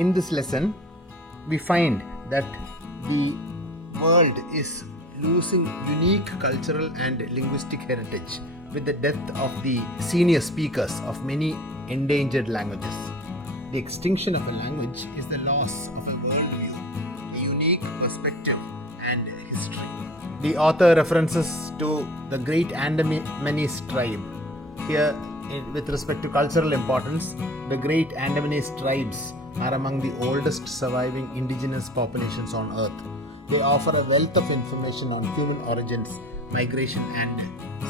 In this lesson, we find that the world is losing unique cultural and linguistic heritage with the death of the senior speakers of many endangered languages. The extinction of a language is the loss of a worldview, a unique perspective, and history. The author references to the great Andamanese tribe. Here, with respect to cultural importance, the great Andamanese tribes are among the oldest surviving indigenous populations on Earth. They offer a wealth of information on human origins, migration, and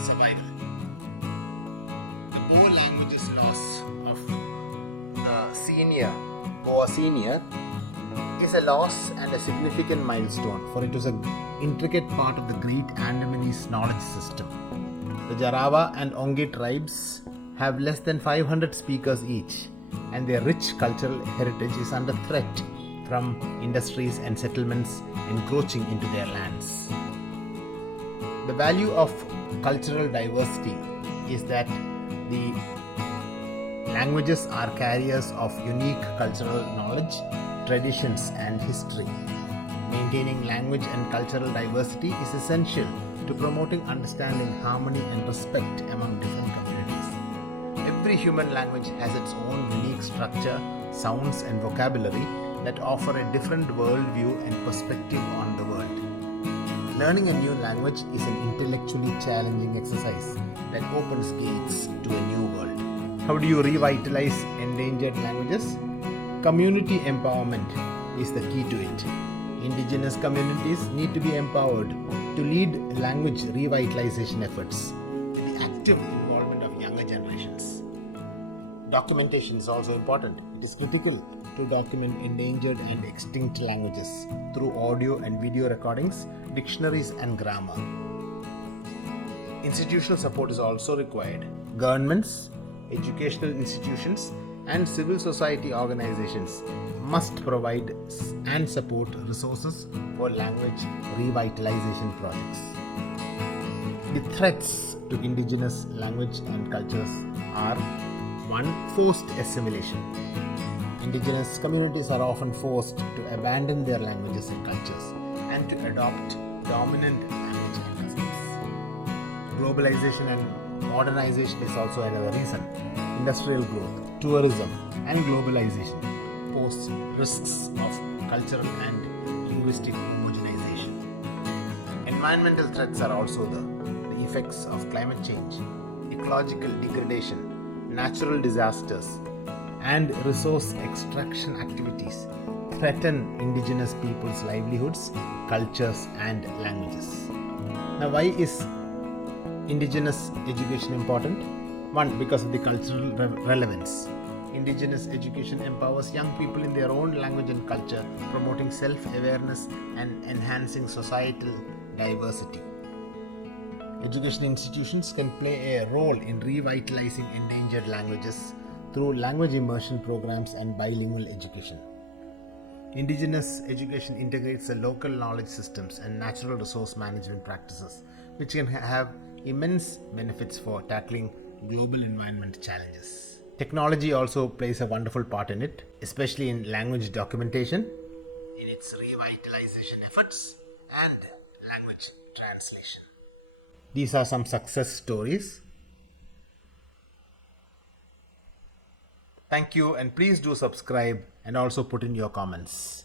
survival. The Boa language's loss of the senior, Boa Senior, is a loss and a significant milestone, for it was an intricate part of the great Andamanese knowledge system. The Jarawa and Onge tribes have less than 500 speakers each, and their rich cultural heritage is under threat from industries and settlements encroaching into their lands. The value of cultural diversity is that the languages are carriers of unique cultural knowledge, traditions, and history. Maintaining language and cultural diversity is essential to promoting understanding, harmony, and respect among different communities. Every human language has its own unique structure, sounds, and vocabulary that offer a different worldview and perspective on the world. Learning a new language is an intellectually challenging exercise that opens gates to a new world. How do you revitalize endangered languages? Community empowerment is the key to it. Indigenous communities need to be empowered to lead language revitalization efforts with the active involvement of younger generations. Documentation is also important. It is critical to document endangered and extinct languages through audio and video recordings, dictionaries, and grammar. Institutional support is also required. Governments, educational institutions, and civil society organizations must provide and support resources for language revitalization projects. The threats to indigenous language and cultures are: 1. Forced assimilation. Indigenous communities are often forced to abandon their languages and cultures and to adopt dominant language and customs. Globalization and modernization is also another reason. Industrial growth, tourism, and globalization pose risks of cultural and linguistic homogenization. Environmental threats are also the effects of climate change, ecological degradation, natural disasters, and resource extraction activities threaten indigenous people's livelihoods, cultures, and languages. Now, why is indigenous education important? 1. Because of the cultural relevance. Indigenous education empowers young people in their own language and culture, promoting self-awareness and enhancing societal diversity. Education institutions can play a role in revitalizing endangered languages through language immersion programs and bilingual education. Indigenous education integrates the local knowledge systems and natural resource management practices, which can have immense benefits for tackling global environment challenges. Technology also plays a wonderful part in it, especially in language documentation, in its revitalization efforts, and language translation. These are some success stories. Thank you, and please do subscribe and also put in your comments.